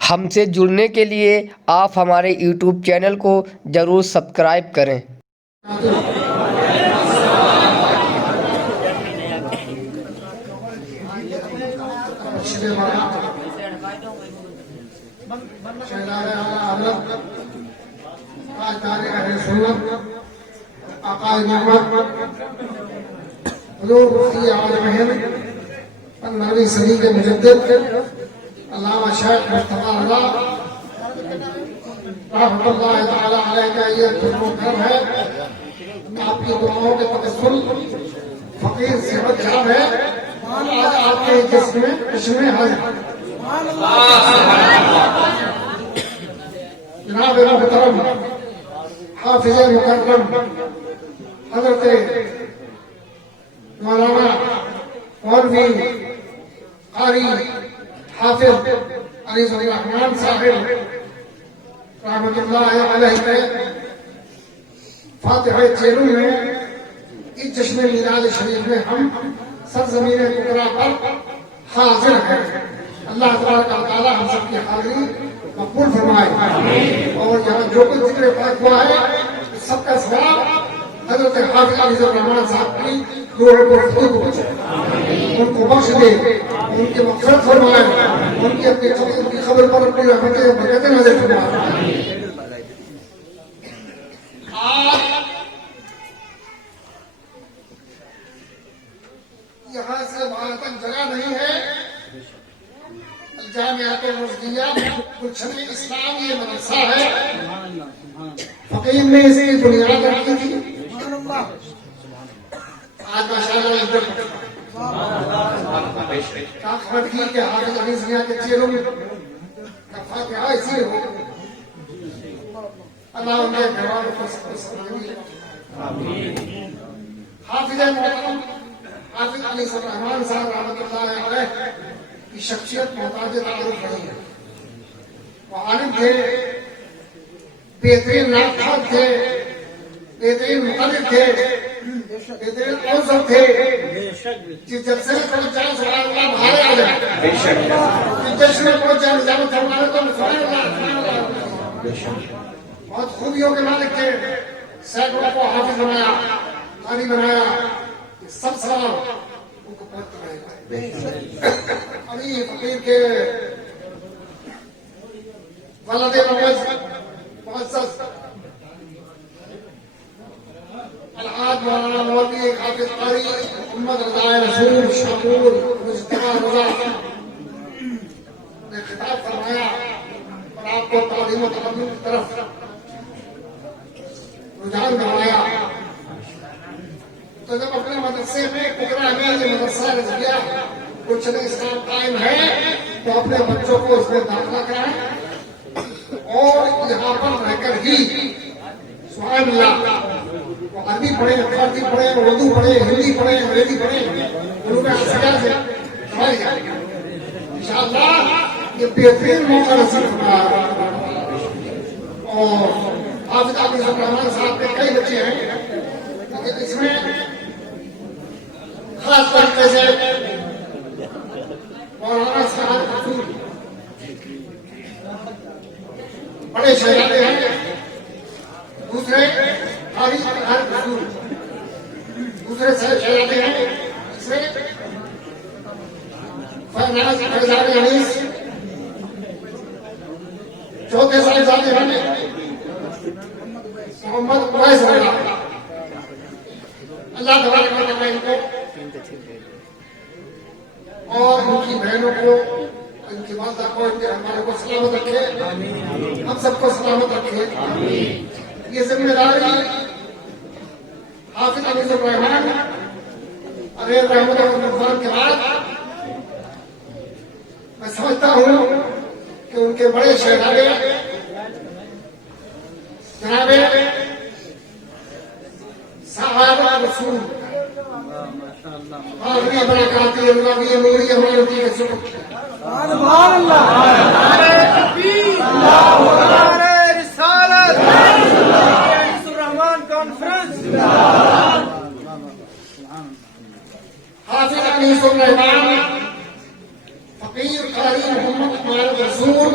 ہم سے جڑنے کے لیے آپ ہمارے یوٹیوب چینل کو ضرور سبسکرائب کریں۔ نویں صدی کے مجدد علامہ شیخ مصطفیٰ اللہ رحمۃ اللہ تعالیٰ علیہ کا یہ گھر ہے۔ آپ کی دعاؤں کے تقبل فقیر صحت یاب ہے۔ آج آپ کے جسم حاضر جناب محترم حافظ مکرم حضرت مولانا مولوی قاری حافظ علی الرحمان صاحب رحمۃ اللہ علیہ کے فاتح چیروں میں اس جشن میلاد شریف میں ہم سرزمین ٹکرا پر حاضر ہیں۔ اللہ تبارک و تعالی ہم سب کی حاضری مقبول فرمائے، اور یہاں جو کچھ ذکر پاک ہوا ہے سب کا ثواب حضرت حافظ علی الرحمان صاحب کی روح کو خود ان کو بخش دے، ان کی مغفرت فرمائے، ان کی اپنی قبر پر اپنی رحمتیں برکتیں نازل فرمائے۔ یہاں سے وہاں تک جگہ نہیں ہے۔ جامعۃ المرضیہ گلشن اسلام یہ مدرسہ ہے، فقیر نے اس کی بنیاد رکھی تھی۔ آج ماشاءاللہ خبر کی کہ حافظ علی زیا کے چہروں میں فاتحہ اسی ہو۔ اللہ ان کے گھر والوں کو سب کو سلامتی۔ حافظ محترم حافظ علی الرحمان صاحب رحمۃ اللہ علیہ کی شخصیت محتاج تعارف نہیں ہے۔ وہ عالم تھے، بہترین ناقاد تھے، بہترین مقرر تھے، بہترین اوزر تھے۔ جس جلسے میں پہنچ جائے سبحان اللہ بھارے آ جائے، جس جشن میں پہنچ جائے نظامت فرمانے تو سبحان اللہ۔ بہت خوبیوں کے مالک تھے، سینکڑوں کو حافظ بنایا، قاری بنایا، سب سلام ان کو پہنچ رہے۔ ابھی فقیر کے ولد معزز الحاج مولانا مولوی حافظ قاری محمد رضا رسول شاکور مجتبیٰ رضا نے خطاب فرمایا اور آپ کو تعلیم و تعلم کی طرف رجحان کروایا۔ تو جب اپنے مدرسے میں ٹکرا میں یہ مدرسہ رضویہ گلشن اسلام قائم ہے تو اپنے بچوں کو اس میں داخلہ کرائیں، اور یہاں پر رہ کر ہی سبحان اللہ وہ عربی پڑھیں، فارسی پڑھیں، اردو پڑھیں، ہندی پڑھیں، انگریزی پڑھیں، ان میں سکال سے پڑھائی جائے گا انشاءاللہ۔ یہ بہترین موقع نصیب ہوا۔ اور حافظ علی الرحمان صاحب کے کئی بچے ہیں، لیکن اس میں خاص طریقے سے مولانا صاحب حضور بڑے شہزادے ہیں، دوسرے حافظ حضور دوسرے شہزادے ہیں، اس میں فیض فیضان انیس چوتھے صاحبزادے ہیں محمد قریش رضا۔ اللہ تبارک و تعالیٰ ان کو اور ان کی بہنوں کو، ان کی والدہ کو، ان کے ہمارے کو سلامت رکھے، ہم سب کو سلامت رکھے۔ یہ ذمہ داری حافظ علی الرحمان علیہ رحمۃ اللہ کے بعد میں سمجھتا ہوں کہ ان کے بڑے شہزادے جناب صحابہ رسول آخری برکاتی اللہ کی نوری امانتی کے سبب سبحان اللہ، نعرہ تکبیر، اللہ اکبر، نعرہ رسالت، حافظ الرحمان کانفرنس۔ حافظ علی الرحمان فقیر قاری محمد رسول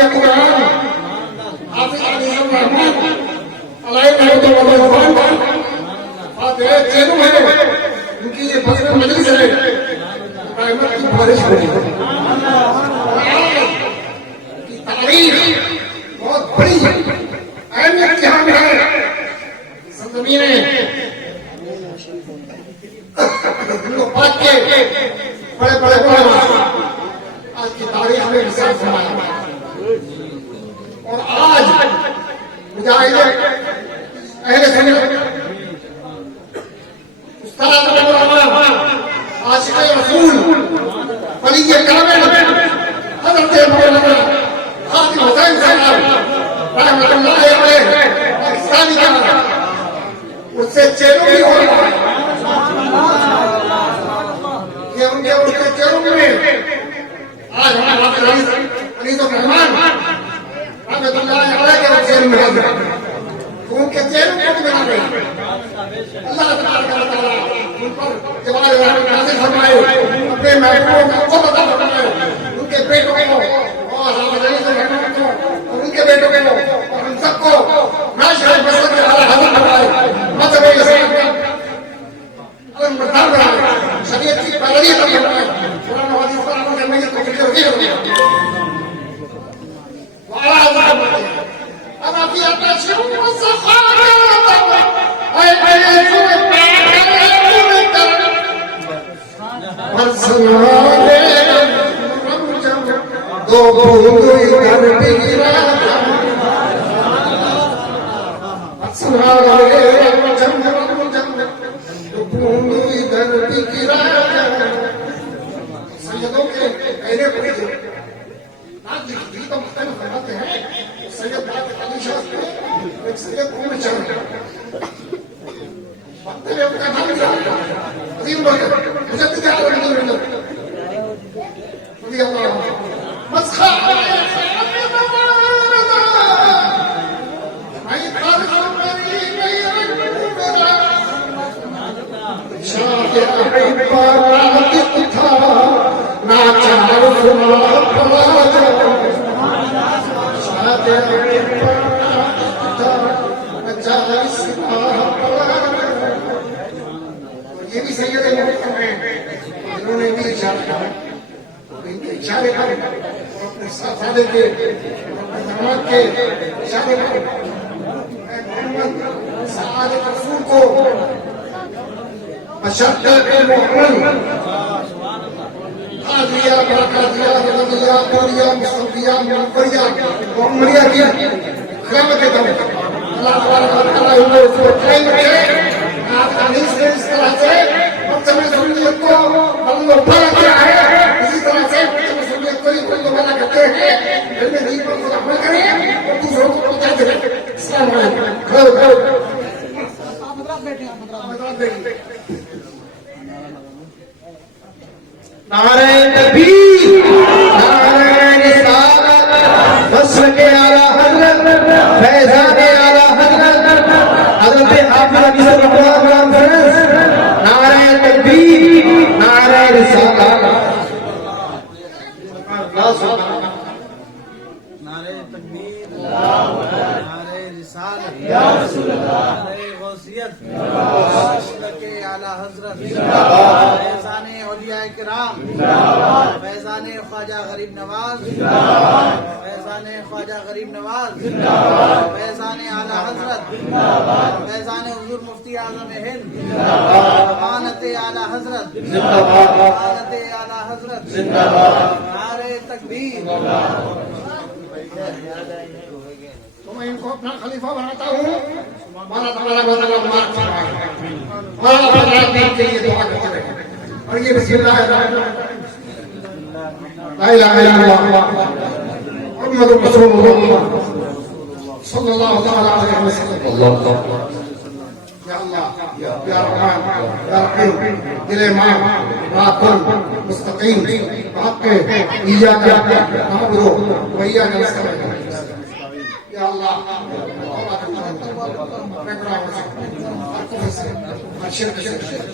قاری قرآن حافظ علی الرحمان علیہ رحمۃ اللہ فاتح چینو ہے ان کی یہ فضل مجلس ہے رحمت کی بارش ہو رہی ہے کی تاریخ بہت بڑی ہے اہمیت یہاں میں ہے سرزمین پاک کے بڑے بڑے علماء آج کی تاریخ میں مثال فرمایا اور آج مجاہد اہل سنت استاد علماء عاشق رسول ولی کامل حضرت مولانا خادم حسین صاحب رحمۃ اللہ علیہ پاکستانی کا اس سے چیروں بھی ہو رہا ہے کہ ان کے چیروں میں آج ہمارے حافظ علی الرحمان رحمۃ اللہ علیہ کے چیروں میں حاضر ہیں ان کے چیروں کو بھی بنا رہے ہیں اللہ تبارک و تعالیٰ ان پر جوال رحمت نازل فرمائے اپنے محبوبوں کا قوت عطا فرمائے ان کے بیٹوں کو اور حافظ علی الرحمان کو اور ان کے بیٹوں کو اور ہم سب کو معاشرے مسلک کے اعلیٰ حاضر فرمائے مذہب اسلام کا علم بردار بنائے شریعت کی پیروی فرمائے قرآن و حدیث پر عمل کرنے کی توفیق نصیب فرمائے أنا في التشريع والسخاء سیدوں کے پہلے پڑے تھے تو مختلف فرماتے ہیں سید بات علی شاہ ایک سید عمر چند وقت میں ان کا نام کیا عظیم بکر مجدد عالم رضی اللہ عنہ مسخہ یہ بھی سید محترم ہیں جنہوں نے بھی اشارہ کیا ان کے اشارے پر اپنے صادق کے اپنے دماغ کے اشارے پر محمد سعادت رسول کو مشقت محمد قادریہ برکاتیہ غزلیہ قوریہ مصطفیہ منوریہ محمدیہ کی قیامت تک اللہ تبارک و تعالیٰ ان کو قائم رکھے آپ حدیث نے اس طرح سے مجتمع سنیت کو بلند و بالا کیا ہے اسی طرح سے مجتمع سنیت کو بلند و بالا کرتے ہیں علم دین پر خود عمل کریں اور دوسروں کو پہنچاتے رہیں السلام علیکم کھڑو کھڑو نعرہ تکبیر نعرہ رسالت مسلک اعلی حضرت فیضان اعلی حضرت حضرت حافظ علی الرحمان نعرہ تکبیر نعرہ رسالت نعرہ تکبیر نعرہ رسالت یا رسول اللہ غوثیت مسلک اعلی حضرت فیضان اولیاء کرام فیضان خواجہ غریب نواز فیضان خواجہ غریب نواز فیضان اعلی حضرت فیضان حضور مفتی اعظم ہند امانت اعلی حضرت امانت اعلی حضرت نعرہ تکبیر تو میں ان کو اپنا خلیفہ بناتا ہوں مولا تبارک و تعالیٰ مبارک فرمائے مولا تبارک دین کے لیے دعا کرتے رہے اور یہ بسم اللہ الرحمن الرحیم لا الہ الا اللہ محمد رسول اللہ صلی اللہ تعالیٰ علیہ وسلم یا اللہ یا رحمان یا رحیم دل امام راکن مستقیم حق ایاک نعبد و ایاک نستعین یا اللہ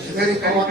میری قوت